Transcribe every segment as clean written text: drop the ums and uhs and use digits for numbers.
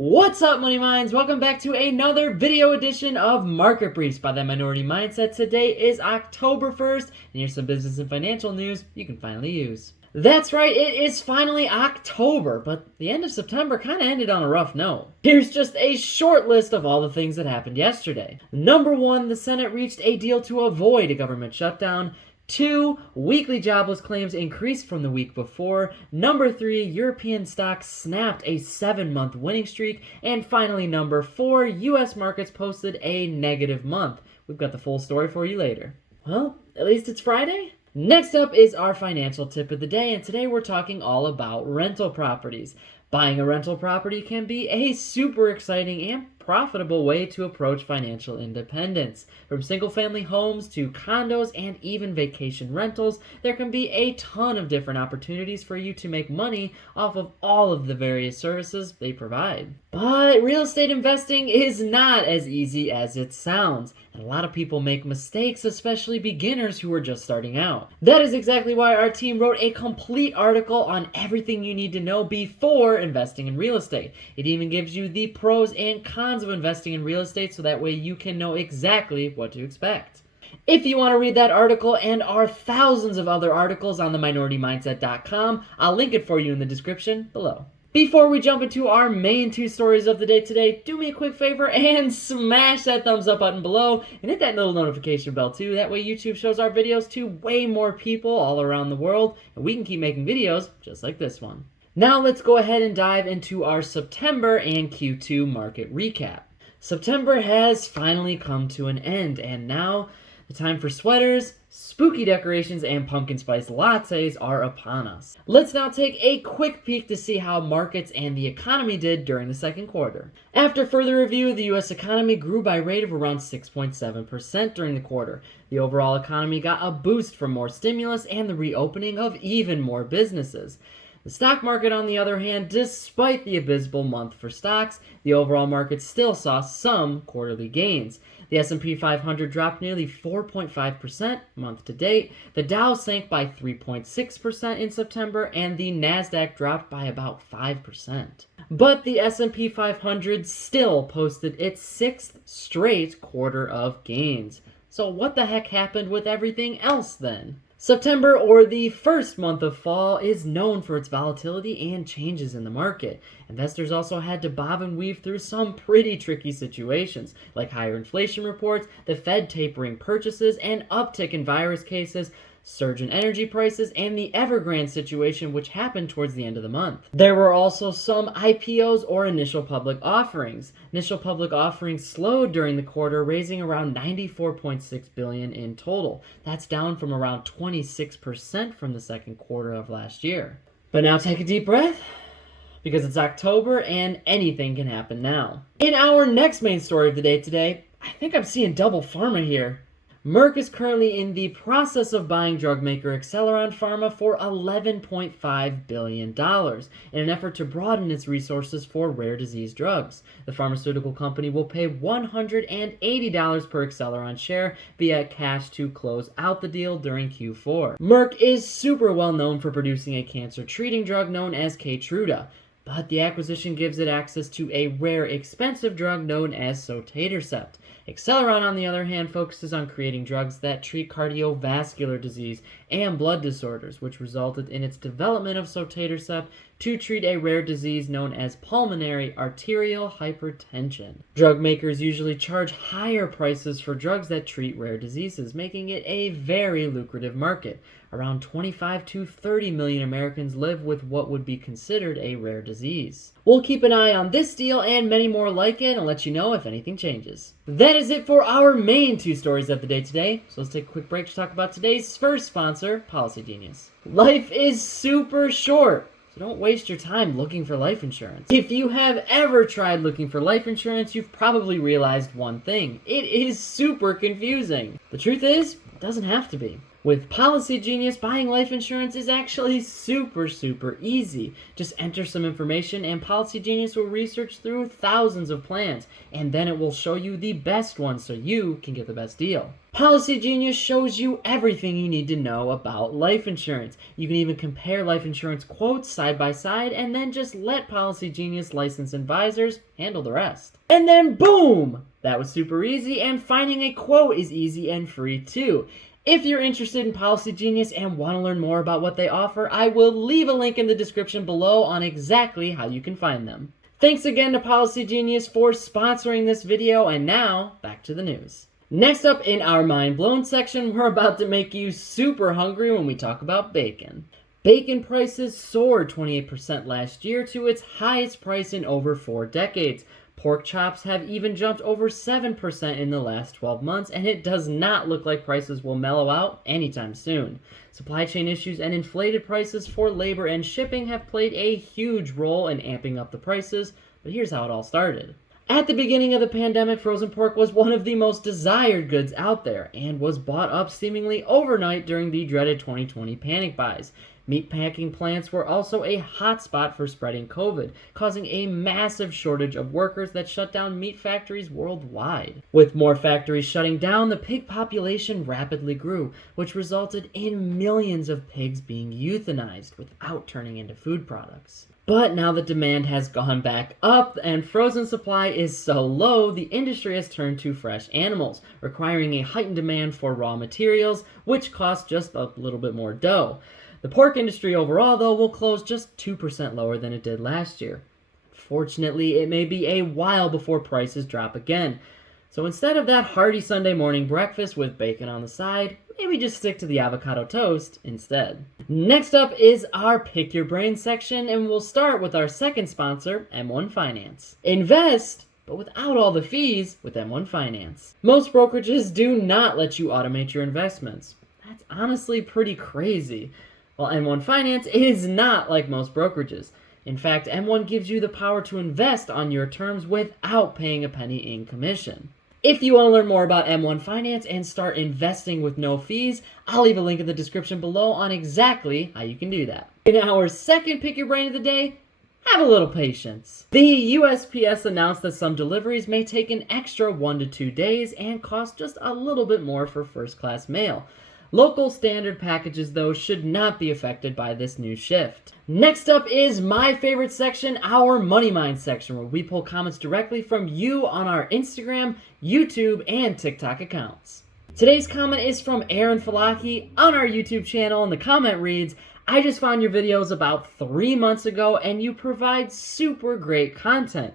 What's up, Money Minds? Welcome back to another video edition of Market Briefs by the Minority Mindset. Today is October 1st, and here's some business and financial news you can finally use. That's right, it is finally October, but the end of September kind of ended on a rough note. Here's just a short list of all the things that happened yesterday. Number 1, the Senate reached a deal to avoid a government shutdown. 2, weekly jobless claims increased from the week before. Number 3, European stocks snapped a 7-month winning streak. And finally, number 4, US markets posted a negative month. We've got the full story for you later. Well, at least it's Friday. Next up is our financial tip of the day, and today we're talking all about rental properties. Buying a rental property can be a super exciting and profitable way to approach financial independence. From single-family homes to condos and even vacation rentals, there can be a ton of different opportunities for you to make money off of all of the various services they provide. But real estate investing is not as easy as it sounds, and a lot of people make mistakes, especially beginners who are just starting out. That is exactly why our team wrote a complete article on everything you need to know before investing in real estate. It even gives you the pros and cons of investing in real estate, so that way you can know exactly what to expect. If you want to read that article and our thousands of other articles on theminoritymindset.com, I'll link it for you in the description below. Before we jump into our main 2 stories of the day today, do me a quick favor and smash that thumbs up button below and hit that little notification bell too. That way YouTube shows our videos to way more people all around the world, and we can keep making videos just like this one. Now let's go ahead and dive into our September and Q2 market recap. September has finally come to an end, and now the time for sweaters, spooky decorations, and pumpkin spice lattes are upon us. Let's now take a quick peek to see how markets and the economy did during the second quarter. After further review, the US economy grew by a rate of around 6.7% during the quarter. The overall economy got a boost from more stimulus and the reopening of even more businesses. The stock market, on the other hand, despite the abysmal month for stocks, the overall market still saw some quarterly gains. The S&P 500 dropped nearly 4.5% month to date, the Dow sank by 3.6% in September, and the Nasdaq dropped by about 5%. But the S&P 500 still posted its 6th straight quarter of gains. So what the heck happened with everything else then? September, or the first month of fall, is known for its volatility and changes in the market. Investors also had to bob and weave through some pretty tricky situations, like higher inflation reports, the Fed tapering purchases, an uptick in virus cases, surge in energy prices, and the Evergrande situation, which happened towards the end of the month. There were also some IPOs, or initial public offerings. Initial public offerings slowed during the quarter, raising around $94.6 billion in total. That's down from around 26% from the second quarter of last year. But now take a deep breath, because it's October and anything can happen now. In our next main story of the day today, I think I'm seeing double pharma here. Merck is currently in the process of buying drug maker Acceleron Pharma for $11.5 billion in an effort to broaden its resources for rare disease drugs. The pharmaceutical company will pay $180 per Acceleron share via cash to close out the deal during Q4. Merck is super well known for producing a cancer-treating drug known as Keytruda, but the acquisition gives it access to a rare, expensive drug known as sotatercept. Acceleron, on the other hand, focuses on creating drugs that treat cardiovascular disease and blood disorders, which resulted in its development of sotatercept to treat a rare disease known as pulmonary arterial hypertension. Drug makers usually charge higher prices for drugs that treat rare diseases, making it a very lucrative market. Around 25 to 30 million Americans live with what would be considered a rare disease. We'll keep an eye on this deal and many more like it and let you know if anything changes. That is it for our main 2 stories of the day today. So let's take a quick break to talk about today's first sponsor, Policygenius. Life is super short, so don't waste your time looking for life insurance. If you have ever tried looking for life insurance, you've probably realized one thing: it is super confusing. The truth is, it doesn't have to be. With Policygenius, buying life insurance is actually super easy. Just enter some information and Policygenius will research through thousands of plans, and then it will show you the best one so you can get the best deal. Policygenius shows you everything you need to know about life insurance. You can even compare life insurance quotes side by side and then just let Policygenius licensed advisors handle the rest. And then boom! That was super easy, and finding a quote is easy and free too. If you're interested in Policygenius and want to learn more about what they offer, I will leave a link in the description below on exactly how you can find them. Thanks again to Policygenius for sponsoring this video, and now back to the news. Next up in our Mind Blown section, we're about to make you super hungry when we talk about bacon. Bacon prices soared 28% last year to its highest price in over 4 decades. Pork chops have even jumped over 7% in the last 12 months, and it does not look like prices will mellow out anytime soon. Supply chain issues and inflated prices for labor and shipping have played a huge role in amping up the prices, but here's how it all started. At the beginning of the pandemic, frozen pork was one of the most desired goods out there and was bought up seemingly overnight during the dreaded 2020 panic buys. Meatpacking plants were also a hotspot for spreading COVID, causing a massive shortage of workers that shut down meat factories worldwide. With more factories shutting down, the pig population rapidly grew, which resulted in millions of pigs being euthanized without turning into food products. But now the demand has gone back up and frozen supply is so low, the industry has turned to fresh animals, requiring a heightened demand for raw materials, which cost just a little bit more dough. The pork industry overall, though, will close just 2% lower than it did last year. Fortunately, it may be a while before prices drop again. So instead of that hearty Sunday morning breakfast with bacon on the side, maybe just stick to the avocado toast instead. Next up is our Pick Your Brain section, and we'll start with our second sponsor, M1 Finance. Invest, but without all the fees with M1 Finance. Most brokerages do not let you automate your investments. That's honestly pretty crazy. While M1 Finance is not like most brokerages. In fact, M1 gives you the power to invest on your terms without paying a penny in commission. If you want to learn more about M1 Finance and start investing with no fees, I'll leave a link in the description below on exactly how you can do that. In our second Pick Your Brain of the day, have a little patience. The USPS announced that some deliveries may take an extra 1 to 2 days and cost just a little bit more for first-class mail. Local standard packages, though, should not be affected by this new shift. Next up is my favorite section, our Money Mind section, where we pull comments directly from you on our Instagram, YouTube, and TikTok accounts. Today's comment is from Aaron Falaki on our YouTube channel, and the comment reads, "I just found your videos about 3 months ago, and you provide super great content.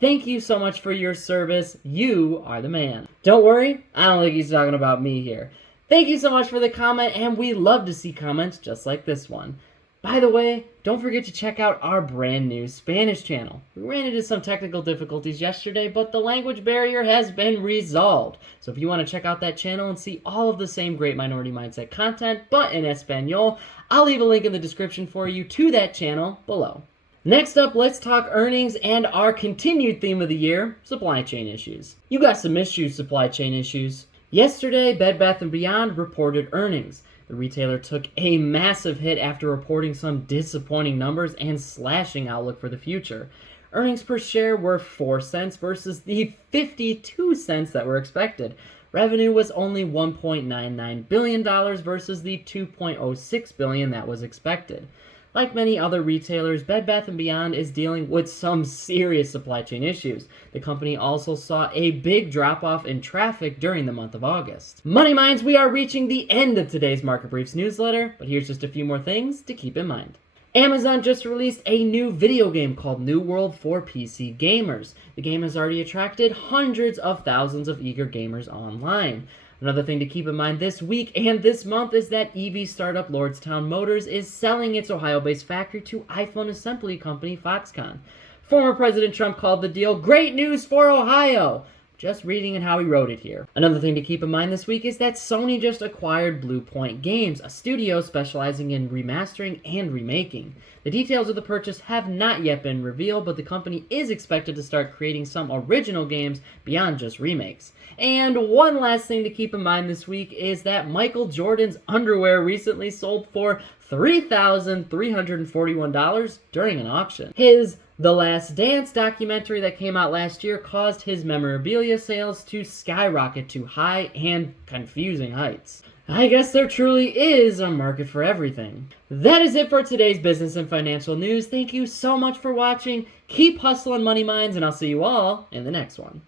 Thank you so much for your service. You are the man." Don't worry, I don't think he's talking about me here. Thank you so much for the comment, and we love to see comments just like this one. By the way, don't forget to check out our brand new Spanish channel. We ran into some technical difficulties yesterday, but the language barrier has been resolved. So if you want to check out that channel and see all of the same great Minority Mindset content, but in Espanol, I'll leave a link in the description for you to that channel below. Next up, let's talk earnings and our continued theme of the year, supply chain issues. You got some issues, supply chain issues. Yesterday, Bed Bath & Beyond reported earnings. The retailer took a massive hit after reporting some disappointing numbers and slashing outlook for the future. Earnings per share were 4 cents versus the 52 cents that were expected. Revenue was only $1.99 billion versus the $2.06 billion that was expected. Like many other retailers, Bed Bath & Beyond is dealing with some serious supply chain issues. The company also saw a big drop-off in traffic during the month of August. Money Minds, we are reaching the end of today's Market Briefs newsletter, but here's just a few more things to keep in mind. Amazon just released a new video game called New World for PC gamers. The game has already attracted hundreds of thousands of eager gamers online. Another thing to keep in mind this week and this month is that EV startup Lordstown Motors is selling its Ohio-based factory to iPhone assembly company Foxconn. Former President Trump called the deal great news for Ohio. just reading it how he wrote it here. Another thing to keep in mind this week is that Sony just acquired Blue Point Games, a studio specializing in remastering and remaking. The details of the purchase have not yet been revealed, but the company is expected to start creating some original games beyond just remakes. And one last thing to keep in mind this week is that Michael Jordan's underwear recently sold for $3,341 during an auction. His The Last Dance documentary that came out last year caused his memorabilia sales to skyrocket to high and confusing heights. I guess there truly is a market for everything. That is it for today's business and financial news. Thank you so much for watching. Keep hustling, money minds, and I'll see you all in the next one.